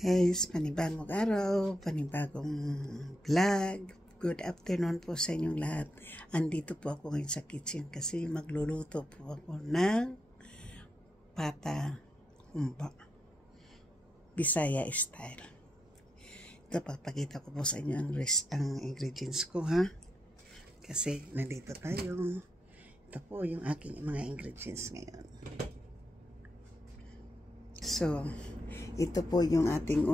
Guys, panibagong araw, panibagong vlog. Good afternoon po sa inyong lahat. Andito po ako ngayon sa kitchen kasi magluluto po ako ng pata humba. Bisaya style. Ito, papakita ko po sa inyo ang ingredients ko, ha? Kasi nandito tayo. Ito po yung aking mga ingredients ngayon. So, ito po yung ating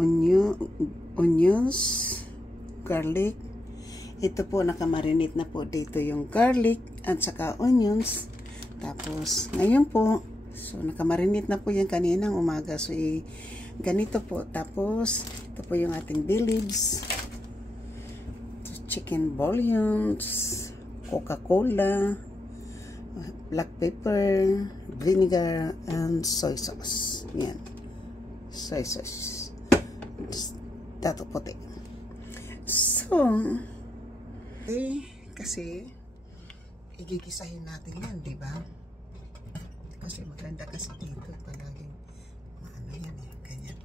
onions, garlic. Ito po nakamarinate na po dito yung garlic at saka onions. Tapos ngayon po, so nakamarinate na po yan kaninang umaga. So ganito po. Tapos ito po yung ating bay leaves, chicken bouillons, Coca-Cola, black pepper, vinegar, and soy sauce. Yan. Soy sauce. Dato puti. So, kasi igigisahin natin yan, di ba? Kasi maganda kasi dito palaging ano yan eh, ganyan.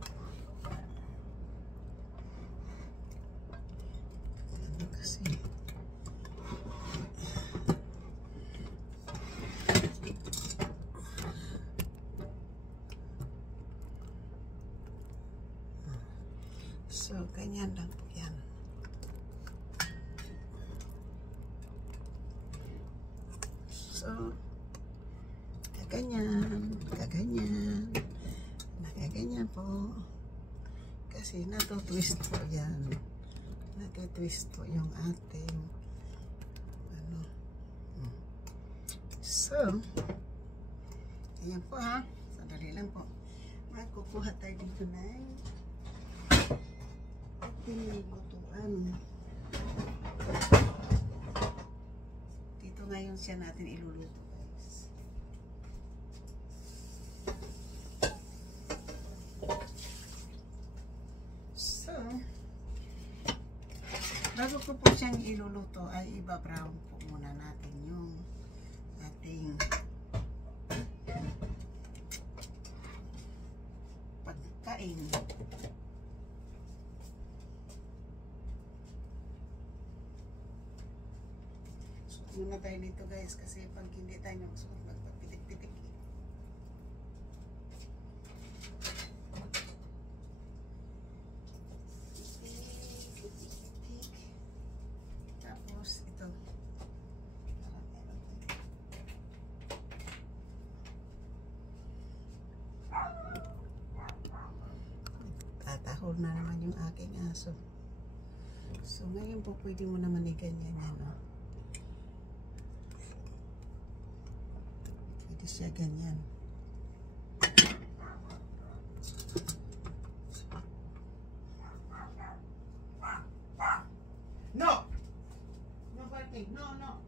Ano kasi so, ganyan lang po yan. So, kaganyan po. Kasi natutwist po yan. Natutwist po yung ating ano. So, ayan po ha. Sandali lang po. Magkukuha tayo dito na lutuan. Dito ngayon siya natin iluluto, guys. So, bago ko po siyang iluluto ay iba-brown po muna natin yung ating pagkain. Muna tayo dito, guys, kasi pag hindi tayo magpapitik-pitik. Tapos ito. Tatahol na naman yung aking aso. So ngayon po pwede mo naman i-ganyan yan, no? Siya ganyan. No! No fighting. No, no.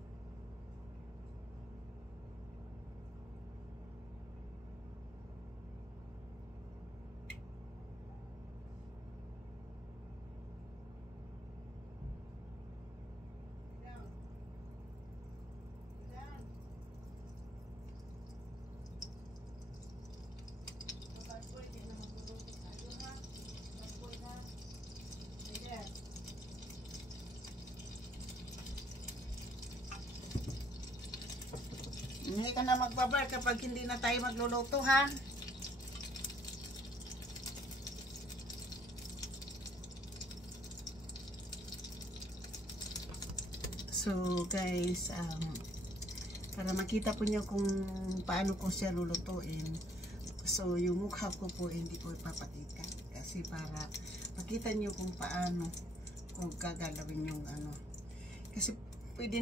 Hindi ka na magbabar kapag hindi na tayo magluluto, ha? So, guys, para makita po niyo kung paano ko siya lulutuin. So, yung mukha ko po hindi ko ipapakita. Kasi para makita niyo kung paano kung gagalawin yung ano. Kasi pwede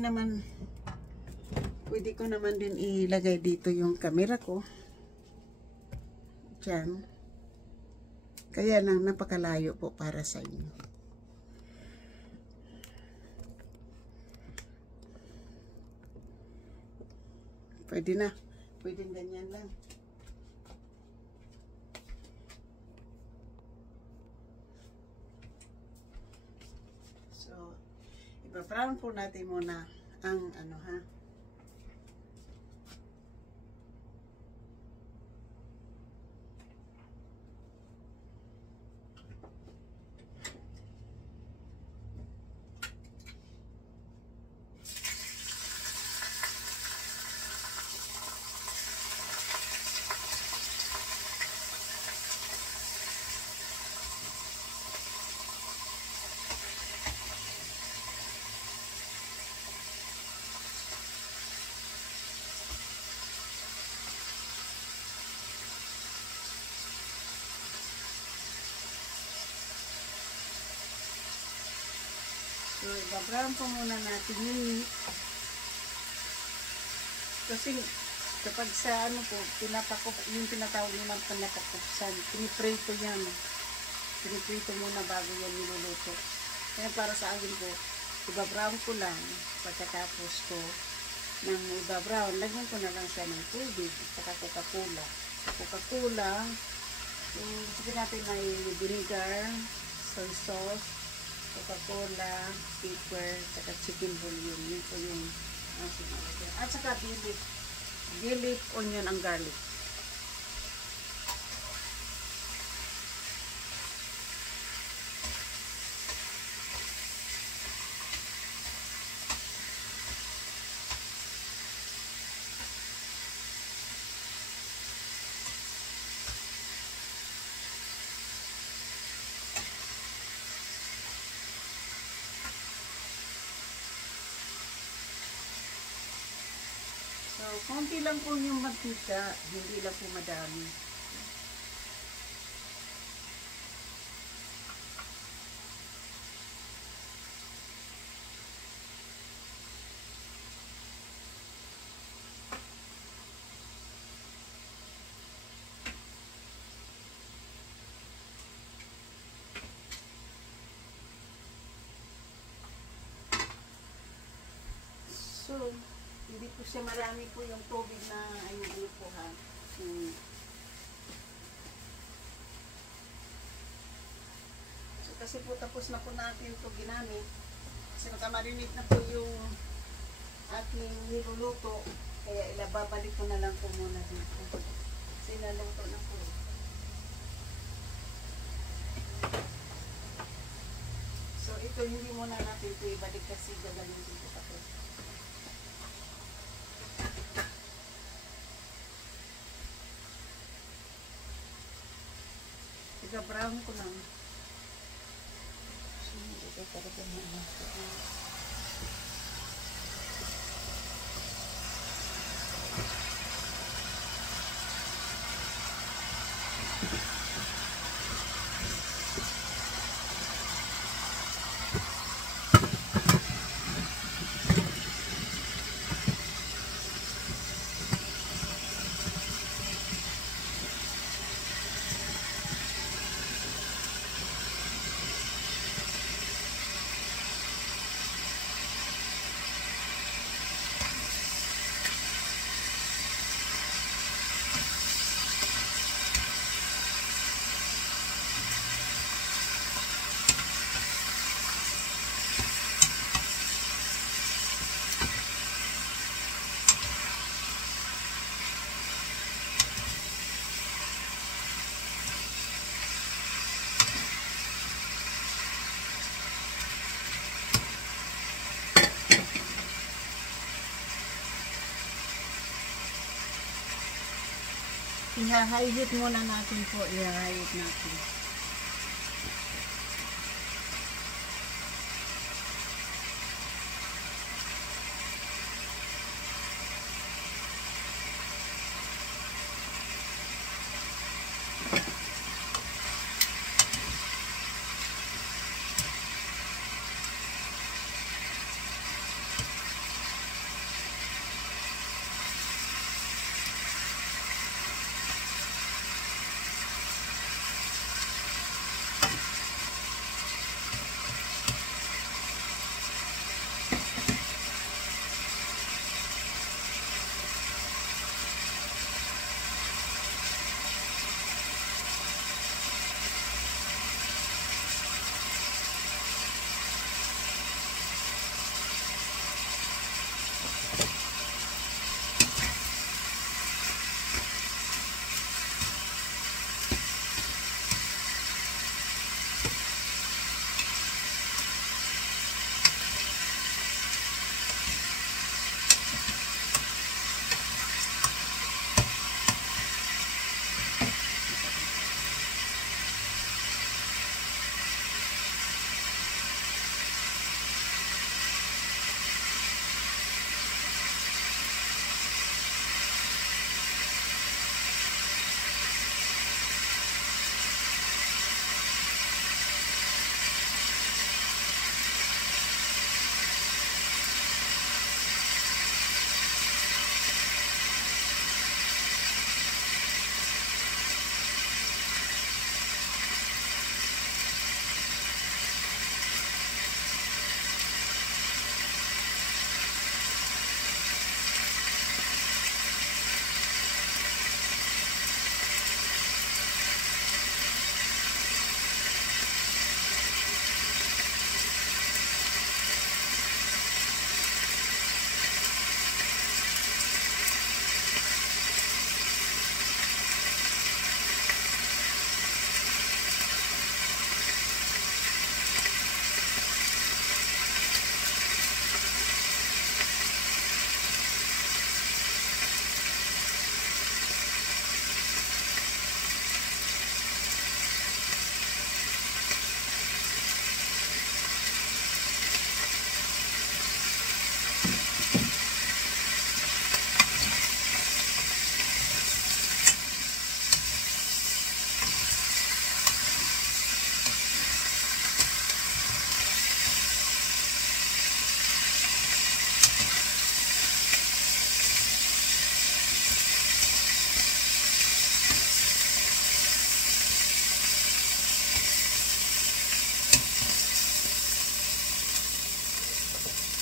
ko naman din ilagay dito yung camera ko. Diyan. Kaya lang napakalayo po para sa inyo. Pwede na. Pwede ganyan lang. So, iba-brown po natin muna ang ano, ha. So, ibabrown po muna natin yung meat. Kasi kapag sa ano po, yung tinatawag naman pinapakupsan, piniprito yan. Piniprito muna bago yan niluluto. Kaya para sa akin po, ibabrown ko lang. Pagkatapos ko ng ibabrown, lagyan ko na lang siya ng tubig at Coca-Cola. Sa Coca-Cola, yung gusto natin ay vinegar, soy sauce, Coca-Cola, pepper, saka chicken bouillon. Yun po yung sinalagyan. At saka dill, onion, ang garlic. So, konti lang po yung mantika, hindi lang po madami. So, hindi po siya marami po yung tubig na ayun po ha. So, kasi po tapos na po natin ito ginamit. Kasi nakamarinate na po yung aking niluluto. Kaya ilababalik ko na lang po muna dito. Kasi naluto na po. So, ito hindi muna natin ito ibalik kasi gagawin dito tapos. Brown ko lang. So, ito talaga na. I-high heat muna natin po. I-high heat natin.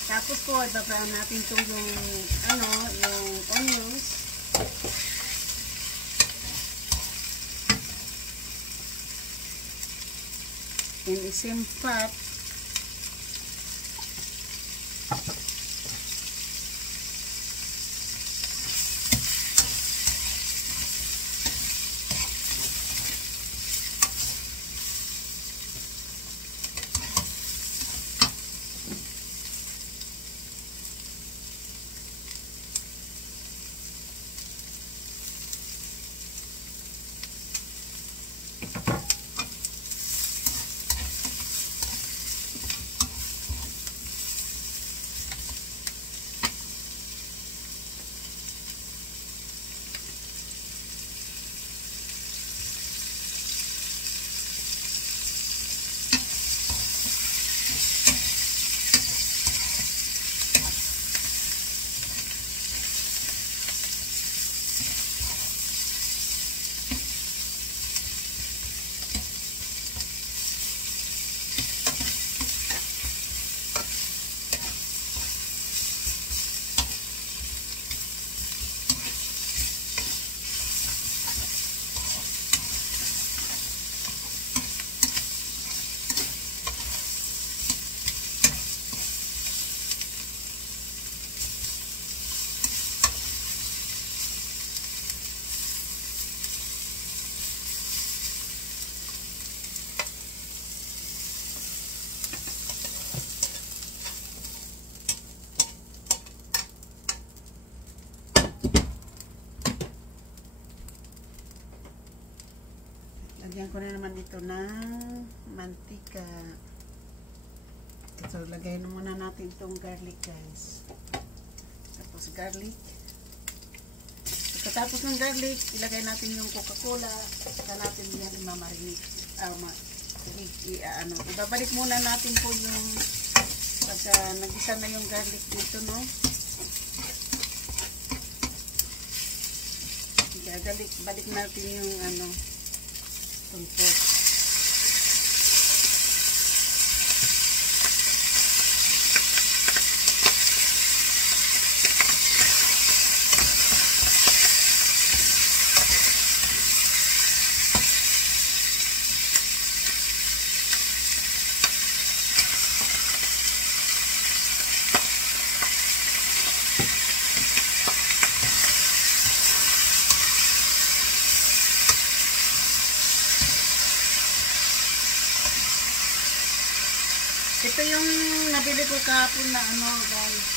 Tapos po, ibabrown natin itong yung onions. In the same pot. Lagyan ko na naman dito ng mantika. So, lagay na muna natin itong garlic, guys. Tapos garlic. Pagkatapos ng garlic, ilagay natin yung Coca-Cola. Saka natin yan imamarinate. Ibabalik muna natin po yung pagka nag-isa na yung garlic dito, no? Balik natin yung tumpok. Ito yung nabili ko kahapon na guys.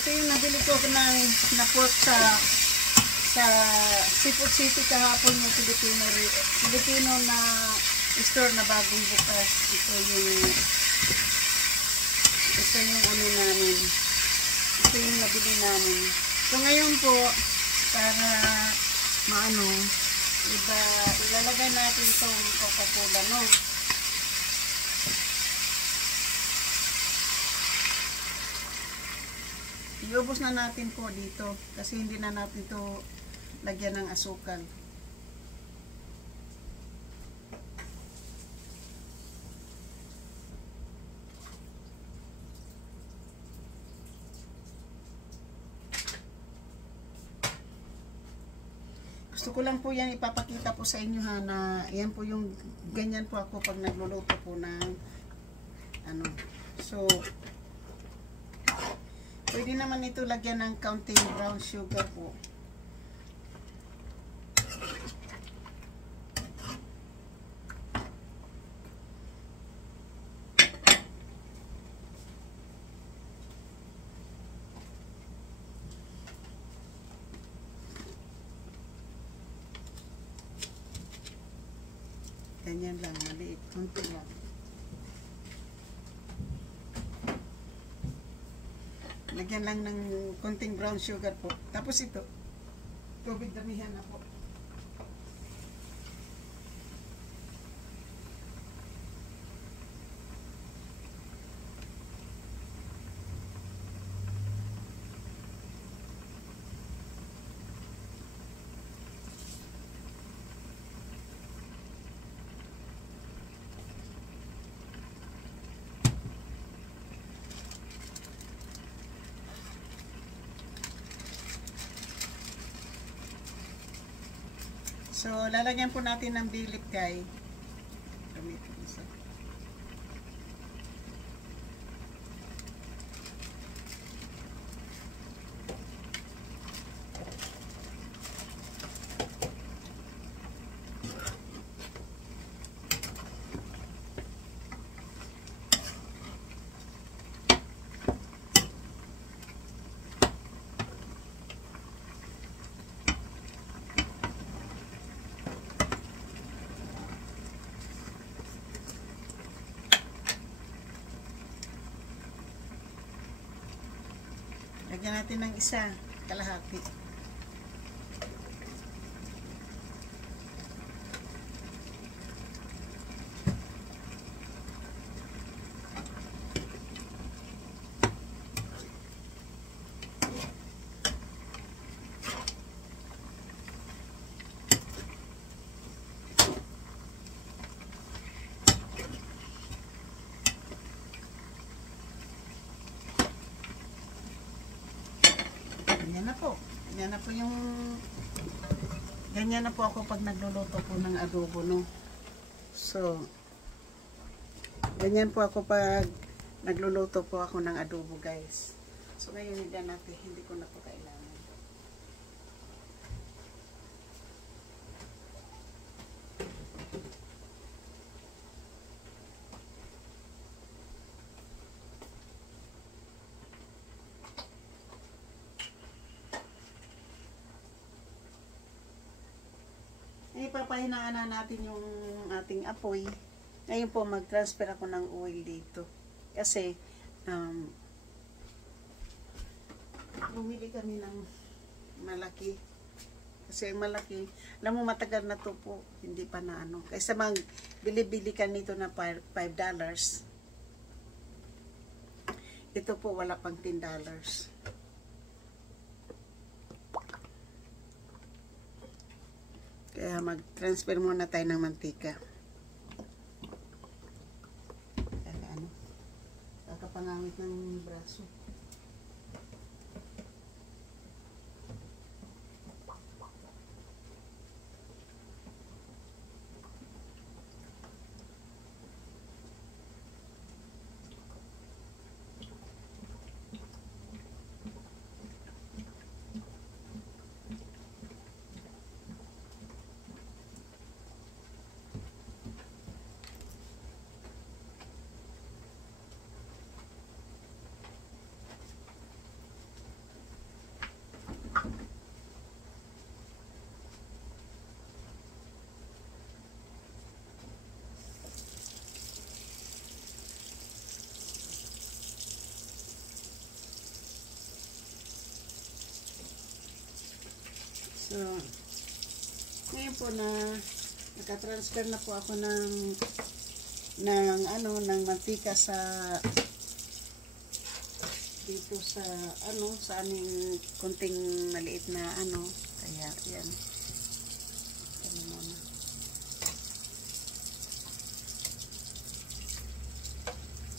Ito yung nabili ko na pork sa Seafood City kahapon yung Filipino na store na bagong bukas. Ito yung namin. Ito yung nabili namin. So ngayon po, para ilalagay natin itong Coca-Cola, no? Iubos na natin po dito kasi hindi na natin ito lagyan ng asukal. Gusto ko lang po yan ipapakita po sa inyo ha, na yan po yung ganyan po ako pag nagluluto po ng so pwede naman ito lagyan ng kaunting brown sugar po. Ganyan lang, maliit, konti lang. Lagyan lang ng konting brown sugar po. Tapos ito, tubig damihan na po. So, lalagyan po natin ng bilip guys. Gamitin isa. Lagyan natin ng isa, kalahati. Ganyan na po yung ganyan na po ako pag nagluluto po ng adobo, no. So, ganyan po ako pag nagluluto po ako ng adobo, guys. So, ngayon hindi ko na po kailangan. Ipapahinaan na natin yung ating apoy. Ngayon po, mag-transfer ako ng oil dito. Kasi, bumili kami ng malaki. Kasi ang malaki, alam mo matagal na to po, hindi pa na ano. Kaysa bili-bili ka nito na $5. Ito po, wala pang $10. Kaya mag-transfer muna tayo ng mantika. Kakapangawit ng braso. So, ngayon po na naka-transfer na po ako ng mantika sa dito sa sa aming konting maliit na kaya yan. Ano muna.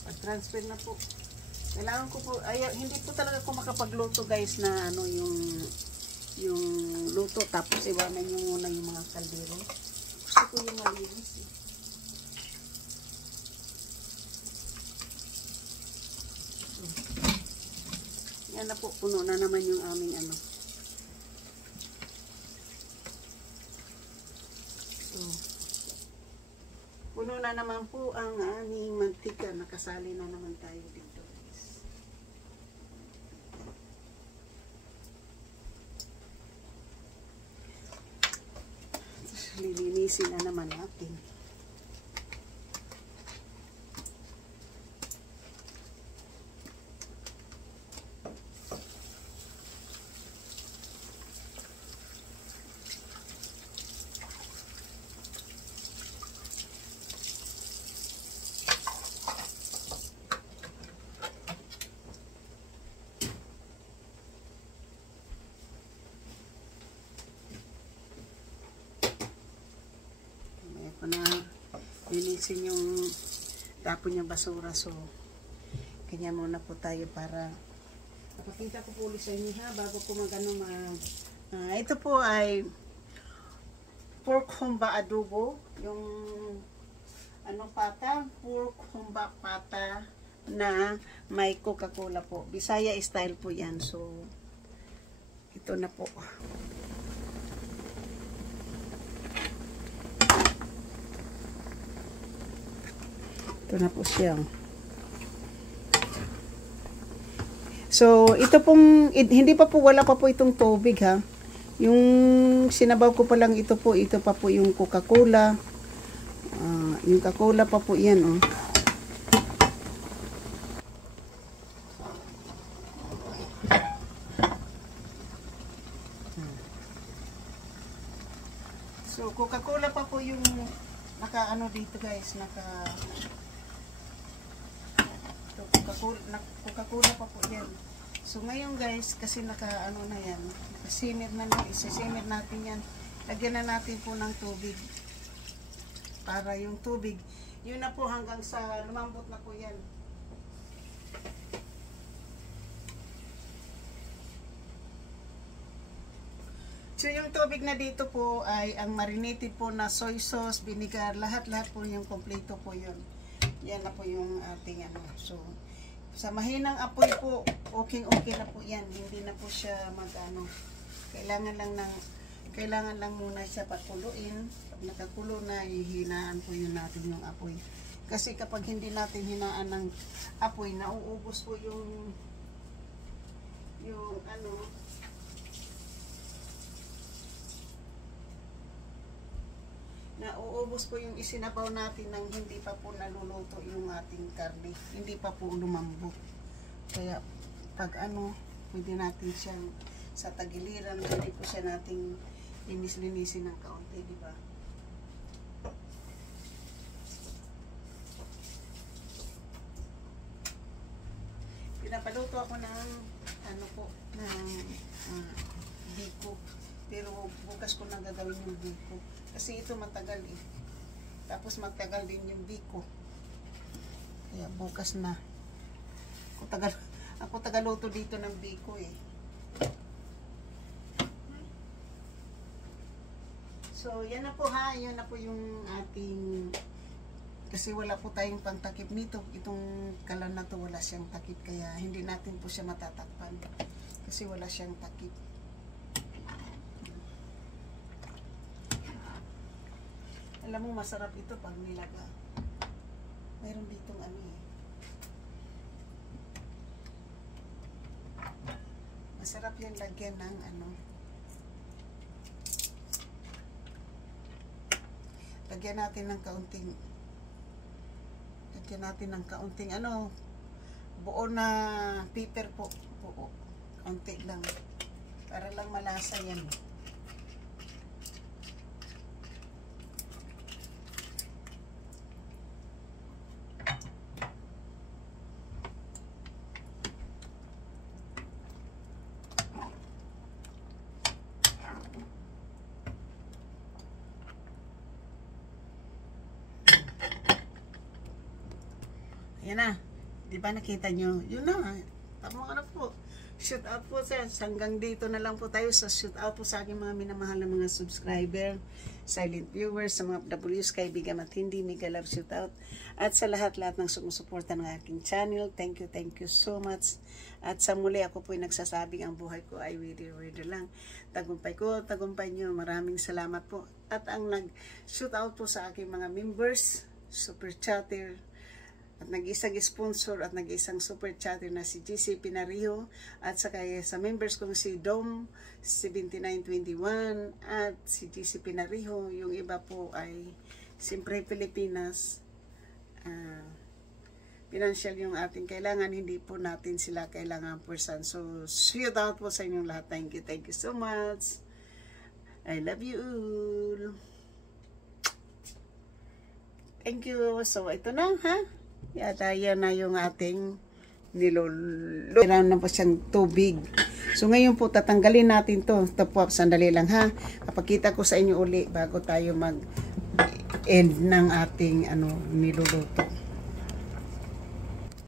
Pag-transfer na po. Kailangan ko po, hindi po talaga ako makapagluto guys na yung luto tapos iwanan nyo muna yung mga kaldero. Gusto ko yung malinis eh. So, yan na po, puno na naman yung aming So, puno na naman po ang aming mantika. Nakasali na naman tayo dito. Lilinisin na naman natin. Na linisin yung tapon yung basura. So, kanya muna po tayo para napakita ko po ulit sa inyo ha, bago ko ito po ay pork humba adobo, yung pata, pork humba pata na may Coca-Cola po. Bisaya style po yan. So, ito na po. Ito na po siya. So, ito pong, hindi pa po, wala pa po itong tubig ha. Yung sinabaw ko pa lang ito pa po yung Coca-Cola. Yung Coca-Cola pa po yan, oh. So, Coca-Cola pa po yung naka-ano dito guys, Coca-Cola pa po yan. So, ngayon guys, kasi naka-ano na yan, nakasimir na lang, isisimir natin yan. Lagyan na natin po ng tubig. Para yung tubig, yun na po hanggang sa lumambot na po yan. So, yung tubig na dito po ay ang marinated po na soy sauce, vinegar, lahat-lahat po yung kompleto po yun. Yan na po yung ating ano. So, sa mahinang apoy po, okay na po yan. Hindi na po siya mag-ano. Kailangan lang muna siya pakuluin. Pag nakakulo na, hihinaan po yun natin yung apoy. Kasi kapag hindi natin hinaan ng apoy, nauubos po yung ano, nauubos po yung isinabaw natin nang hindi pa po naluluto yung ating karne. Hindi pa po lumambot. Kaya pag ano, pwede natin siyang sa tagiliran, pwede po siya nating linis-linisin ng kaunti, di ba? Pinapaluto ako ng ano po, ng biko. Pero bukas ko nang gagawin yung biko. Kasi ito matagal eh. Tapos matagal din yung biko. Kaya bukas na. Ako tagaluto dito ng biko eh. So, yan na po ha. Yan na po yung ating, kasi wala po tayong pangtakip nito. Itong kalan na to wala siyang takip. Kaya hindi natin po siya matatakpan. Kasi wala siyang takip. Alam mo, masarap ito pag nilaga. Mayroon ditong ano eh. Masarap yan lagyan ng ano. Lagyan natin ng kaunting ano, buo na pepper po. Kaunti lang. Para lang malasa yan. Yan na. Di ba nakita nyo? Yun na. Tama ano po. Shoot out po sa hanggang dito na lang po tayo sa shoot out po sa aking mga minamahal na mga subscriber, silent viewers, sa mga W's, kaibigan at hindi, mega love shoot out. At sa lahat-lahat ng sumusuporta ng aking channel, thank you so much. At sa muli ako po nagsasabing ang buhay ko ay wither lang. Tagumpay ko, tagumpay nyo. Maraming salamat po. At ang nag-shoot out po sa aking mga members, super chatter, at nag-isang sponsor at nag-isang super chatter na si GC Pinariho at saka sa members kong si Dom 7921 at si GC Pinariho. Yung iba po ay siyempre Pilipinas. Financial yung ating kailangan, hindi po natin sila kailangan person. So shout out po sa inyong lahat. Thank you so much. I love you all. Thank you. So ito na ha. Yata yan na yung ating niluluto. Meron na po siyang tubig. So ngayon po tatanggalin natin to. Ito po, sandali lang ha. Kapakita ko sa inyo uli bago tayo mag-end ng ating niluluto.